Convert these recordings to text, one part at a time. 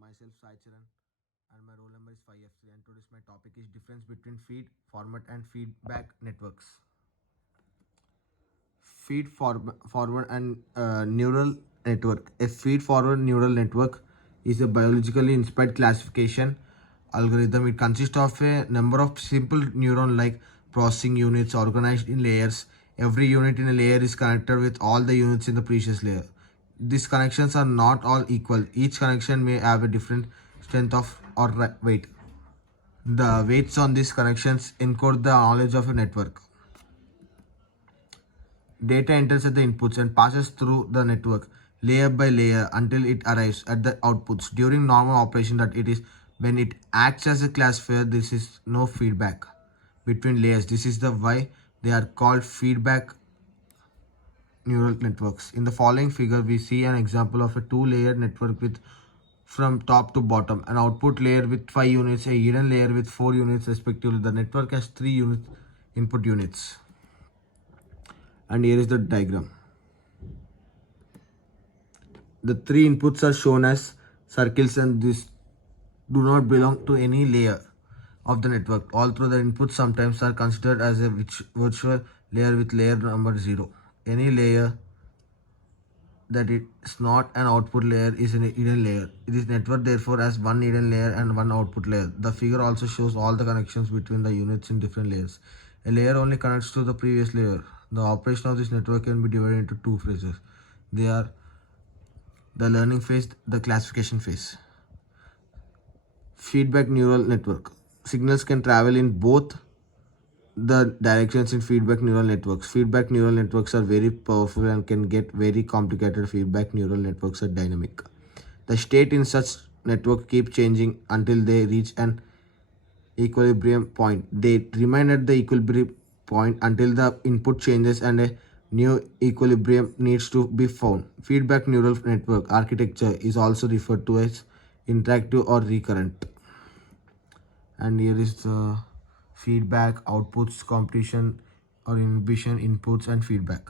Myself Sai Charan and my roll number is 5F3, and today's my topic is difference between feed format and feedback networks. Forward and neural network. A feed forward neural network is a biologically inspired classification algorithm. It consists of a number of simple neuron like processing units organized in layers. Every unit in a layer is connected with all the units in the previous layer. These connections are not all equal. Each connection may have a different strength of or weight. The weights on these connections encode the knowledge of a network. Data enters at the inputs and passes through the network layer by layer until it arrives at the outputs. During normal operation, that it is when it acts as a classifier, this is no feedback between layers. This is the why they are called feedback neural networks. In the following figure, we see an example of a two-layer network with from top to bottom, an output layer with 5 units, a hidden layer with 4 units respectively. The network has 3 units input units. And here is the diagram. The 3 inputs are shown as circles, and these do not belong to any layer of the network. Although the inputs sometimes are considered as a virtual layer with layer number 0. Any layer that is not an output layer is a hidden layer. This network therefore has one hidden layer and one output layer. The figure also shows all the connections between the units in different layers. A layer only connects to the previous layer. The operation of this network can be divided into 2 phases. They are the learning phase, the classification phase. Feedback neural network. Signals can travel in both the directions in feedback neural networks. Feedback neural networks are very powerful and can get very complicated. Feedback neural networks are dynamic. The state in such network keep changing until they reach an equilibrium point. They remain at the equilibrium point until the input changes and a new equilibrium needs to be found. Feedback neural network architecture is also referred to as interactive or recurrent. And here is the feedback, outputs, completion or inhibition, inputs and feedback.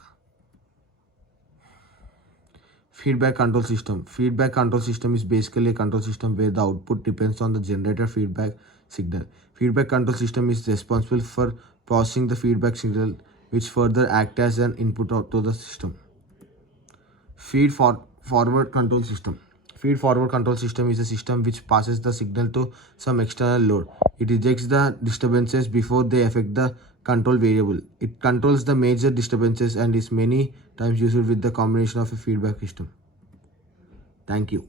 Feedback control system. Feedback control system is basically a control system where the output depends on the generated feedback signal. Feedback control system is responsible for processing the feedback signal, which further act as an input to the system. Forward control system. Feed forward control system is a system which passes the signal to some external load. It rejects the disturbances before they affect the control variable. It controls the major disturbances and is many times used with the combination of a feedback system. Thank you.